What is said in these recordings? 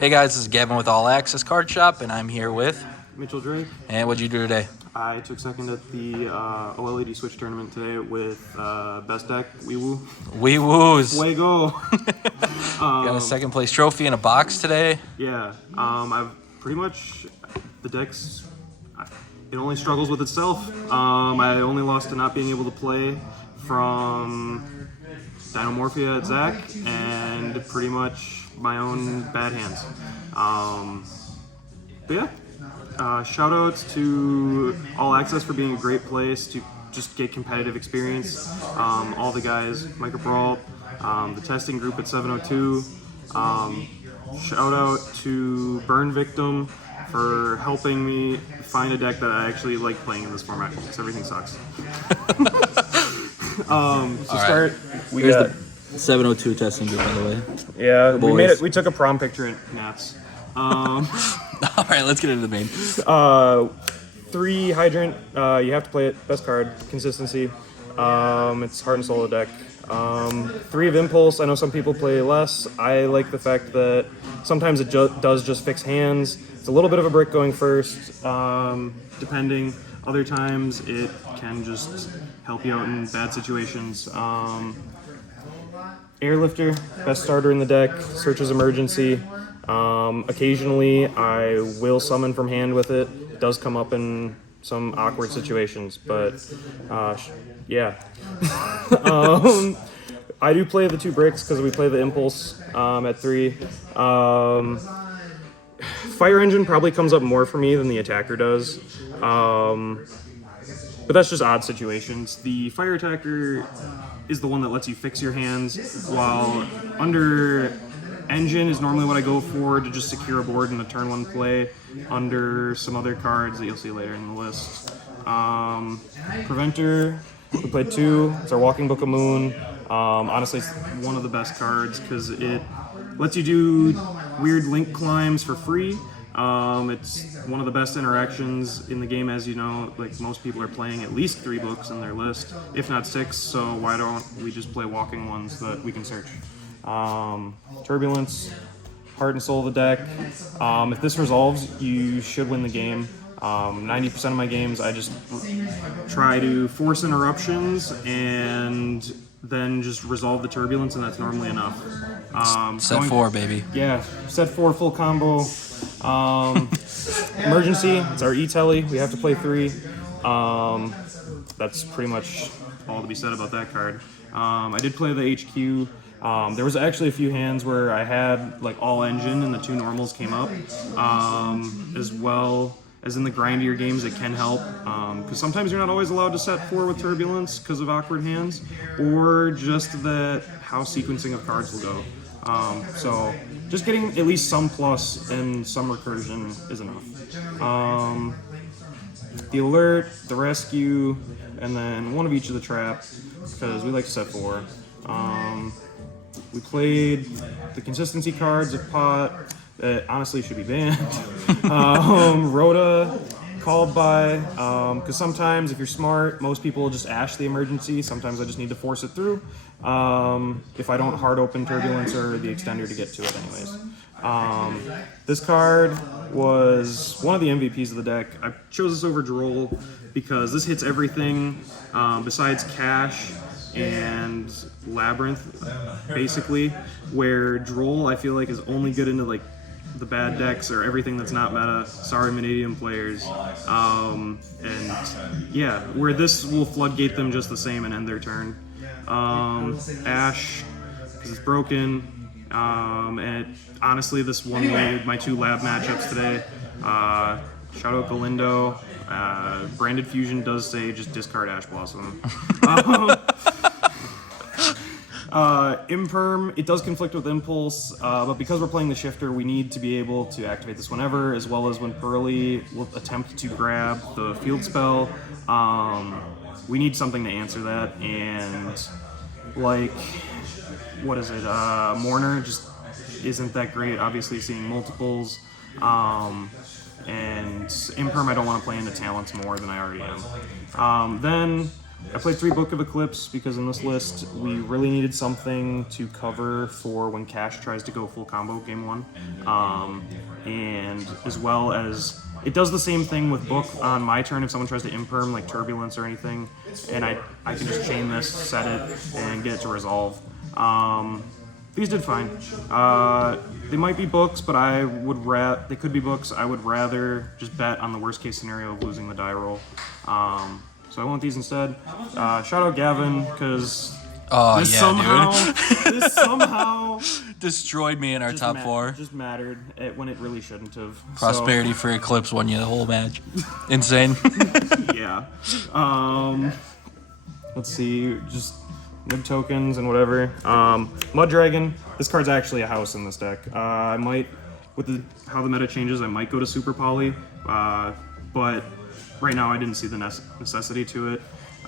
Hey guys, this is Gavin with All Access Card Shop, and I'm here with Mitchell Drake. And what'd you do today? I took second at the OLED Switch tournament today with best deck, Wee Woo. Wee Woos. Fuego. Got a second place trophy in a box today. Yeah, I've pretty much, the deck's, it only struggles with itself. I only lost to not being able to play from Dinomorphia at Zach and pretty much my own bad hands. But yeah, shout outs to All Access for being a great place to just get competitive experience. All the guys, Micro Brawl, the testing group at 702. Shout out to Burn Victim for helping me find a deck that I actually like playing in this format because everything sucks. Start. Here's the 702 testing group, by the way. Yeah, we made it. We took a prom picture at Nats. All right, let's get into the main. 3 Hydrant. You have to play it. Best card. Consistency. It's heart and soul of the deck. 3 of Impulse. I know some people play less. I like the fact that sometimes it does just fix hands. It's a little bit of a brick going first, depending. Other times it can just help you out in bad situations. Airlifter, best starter in the deck. Searches emergency. Occasionally I will summon from hand with it. It does come up in some awkward situations, but yeah. I do play the 2 bricks because we play the Impulse at 3. Fire Engine probably comes up more for me than the Attacker does. But that's just odd situations. The Fire Attacker is the one that lets you fix your hands, while Under Engine is normally what I go for to just secure a board in a turn 1 play under some other cards that you'll see later in the list. Preventer, we played 2. It's our Walking Book of Moon. Honestly, it's one of the best cards because it lets you do weird link climbs for free. It's one of the best interactions in the game, as you know. Like, most people are playing at least 3 books in their list, if not 6, so why don't we just play walking ones that we can search? Turbulence, heart and soul of the deck. If this resolves, you should win the game. 90% of my games, I just try to force interruptions and then just resolve the turbulence, and that's normally enough. Set 4, baby. Yeah, set 4 full combo. Emergency, it's our E-Telly. We have to play 3. That's pretty much all to be said about that card. I did play the HQ. There was actually a few hands where I had like all engine and the 2 normals came up, as well as in the grindier games it can help, because sometimes you're not always allowed to set 4 with turbulence because of awkward hands, or just that how sequencing of cards will go. So just getting at least some plus and some recursion is enough. The alert, the rescue, and then 1 of each of the trap, because we like to set 4. We played the consistency cards of pot that honestly should be banned. Rhoda, called by, because sometimes if you're smart, most people will just ash the emergency. Sometimes I just need to force it through if I don't hard open Turbulence or the extender to get to it anyways. This card was one of the MVPs of the deck. I chose this over Droll because this hits everything besides Cash and Labyrinth, basically, where Droll I feel like is only good into like the bad decks or everything that's not meta. Sorry, Vanadium players. And yeah, where this will floodgate them just the same and end their turn. Ash, because it's broken. And honestly, this won my 2 lab matchups today. Shout out Galindo. Branded Fusion does say just discard Ash Blossom. Imperm, it does conflict with Impulse, but because we're playing the Shifter, we need to be able to activate this whenever, as well as when Pearly will attempt to grab the field spell. We need something to answer that, and like, what is it, Mourner just isn't that great, obviously seeing multiples, and Imperm I don't want to play into talents more than I already am. Then I played 3 Book of Eclipse because in this list we really needed something to cover for when Cash tries to go full combo game 1, and as well as it does the same thing with Book on my turn if someone tries to imperm like Turbulence or anything, and I can just chain this, set it, and get it to resolve. These did fine. They might be books, but they could be books. I would rather just bet on the worst case scenario of losing the die roll. So I want these instead. Shout out Gavin, because this somehow destroyed me in our top 4. Just mattered when it really shouldn't have. Prosperity for Eclipse won you the whole match. Insane. Yeah. Let's see, just nib tokens and whatever. Mud Dragon. This card's actually a house in this deck. I might, with how the meta changes, I might go to Super Poly, but right now I didn't see the necessity to it.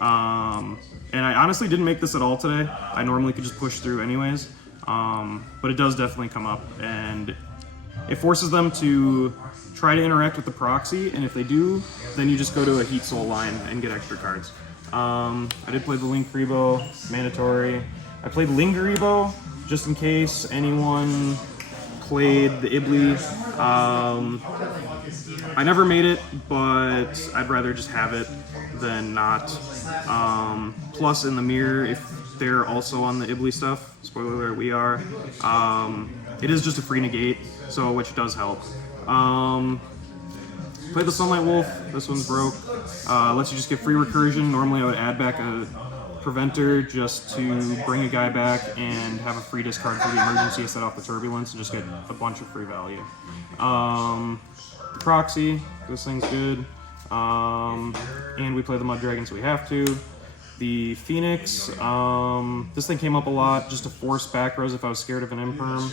And I honestly didn't make this at all today. I normally could just push through anyways, but it does definitely come up, and it forces them to try to interact with the proxy, and if they do, then you just go to a Heat Soul line and get extra cards. I did play the Link Rebo, mandatory. I played Lingeribo, just in case anyone played the Ibli. I never made it, but I'd rather just have it than not. Plus, in the mirror, if they're also on the Ibli stuff, spoiler alert, we are, it is just a free negate, so which does help. Played the Sunlight Wolf. This one's broke. Lets you just get free recursion. Normally I would add back a Preventer just to bring a guy back and have a free discard for the emergency to set off the Turbulence and just get a bunch of free value. The Proxy, this thing's good. And we play the Mud Dragon, so we have to. The Phoenix, this thing came up a lot just to force back rows if I was scared of an Imperm,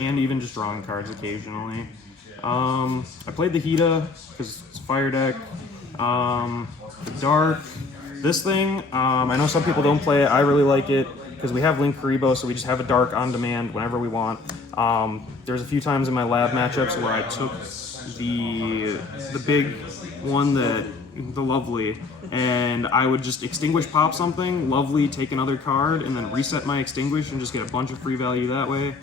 and even just drawing cards occasionally. I played the Hida because it's a fire deck. The Dark, this thing, I know some people don't play it. I really like it because we have Link Karibo, so we just have a Dark on demand whenever we want. There's a few times in my lab matchups where I took the big one, the Lovely, and I would just extinguish pop something, Lovely, take another card, and then reset my extinguish and just get a bunch of free value that way.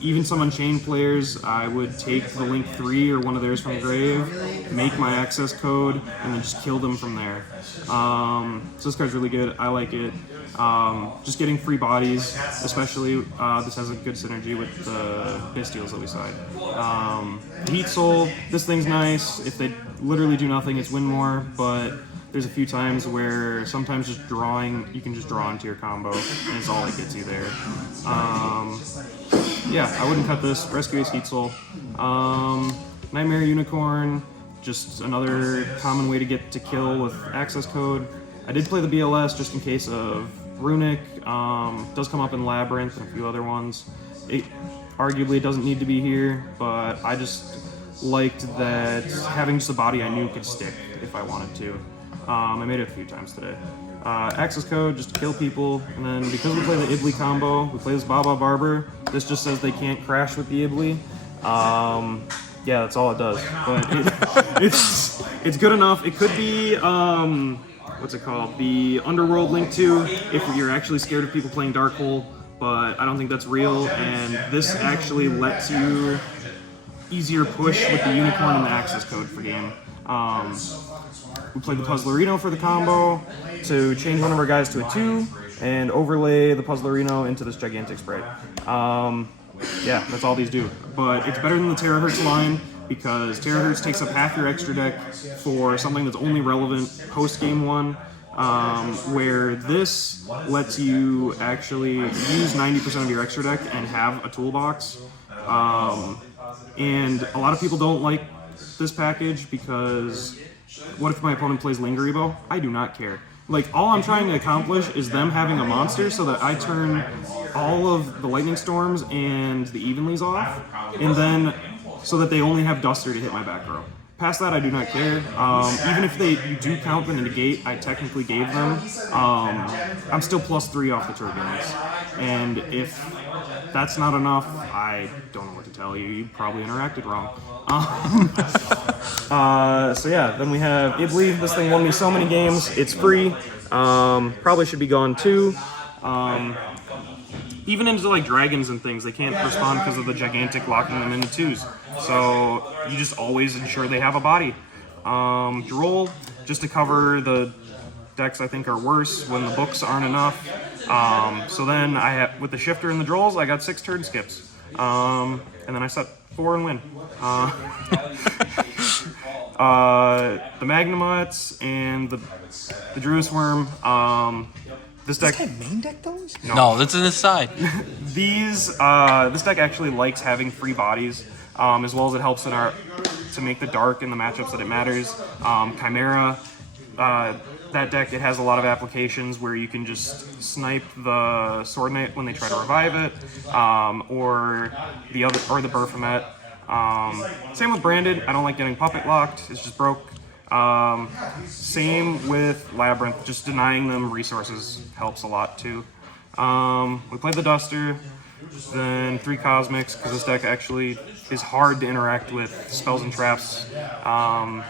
Even some Unchained players, I would take the Link 3 or one of theirs from Grave, make my access code, and then just kill them from there. So this card's really good. I like it. Just getting free bodies, especially, this has a good synergy with the Bystials that we side. Heat Soul, this thing's nice. If they literally do nothing, it's win more, but there's a few times where sometimes just drawing, you can just draw into your combo, and it's all that gets you there. Yeah, I wouldn't cut this. Rescue Ace Heat Soul. Nightmare Unicorn, just another common way to get to kill with access code. I did play the BLS just in case of Runic. Does come up in Labyrinth and a few other ones. It arguably doesn't need to be here, but I just liked that having just a body I knew could stick if I wanted to. I made it a few times today. Access code, just to kill people, and then because we play the Ibli combo, we play this Baba Barber, this just says they can't crash with the Ibli. Yeah, that's all it does, but it's good enough. It could be, what's it called, the Underworld Link 2, if you're actually scared of people playing Dark Hole, but I don't think that's real, and this actually lets you easier push with the Unicorn and the access code for game. We played the Puzzlerino for the combo to change one of our guys to a 2 and overlay the Puzzlerino into this gigantic sprite. Yeah, that's all these do. But it's better than the Terahertz line because Terahertz takes up half your extra deck for something that's only relevant post game 1. Where this lets you actually use 90% of your extra deck and have a toolbox. And a lot of people don't like this package because what if my opponent plays Lingeribo? I do not care. Like, all I'm trying to accomplish is them having a monster so that I turn all of the Lightning Storms and the Evenlies off, and then so that they only have Duster to hit my back row. Past that, I do not care. Even if you do count them in the gate, I technically gave them. I'm still +3 off the turbulence, and if that's not enough, I don't know what to tell you. You probably interacted wrong. So yeah, then we have Ibly. This thing won me so many games. It's free. Probably should be gone too. Even into like dragons and things, they can't respond because of the gigantic locking them into 2s. So you just always ensure they have a body. Droll, just to cover the decks I think are worse when the books aren't enough. So then I have, with the shifter and the Drolls, I got 6 turn skips. And then I set 4 and win. The Magnemutes and the Druis Worm. This deck. Does that main deck those? No, that's in this side. This deck actually likes having free bodies, as well as it helps to make the dark in the matchups that it matters. Chimera, that deck, it has a lot of applications where you can just snipe the Sword Knight when they try to revive it, or the Berfomet. Same with Branded. I don't like getting puppet locked. It's just broke. Same with Labyrinth. Just denying them resources helps a lot too. We played the Duster, then 3 Cosmics, because this deck actually is hard to interact with spells and traps. And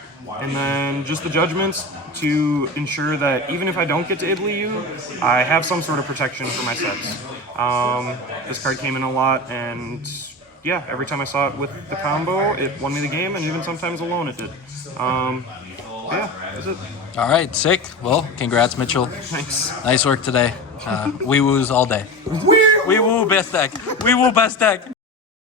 then just the Judgments to ensure that even if I don't get to Ibly, I have some sort of protection for my sets. This card came in a lot, and yeah, every time I saw it with the combo, it won me the game, and even sometimes alone it did. Yeah, that's it. All right, sick. Well, congrats, Mitchell. Thanks. Nice work today. We woos all day. We woo best deck. We woo best deck.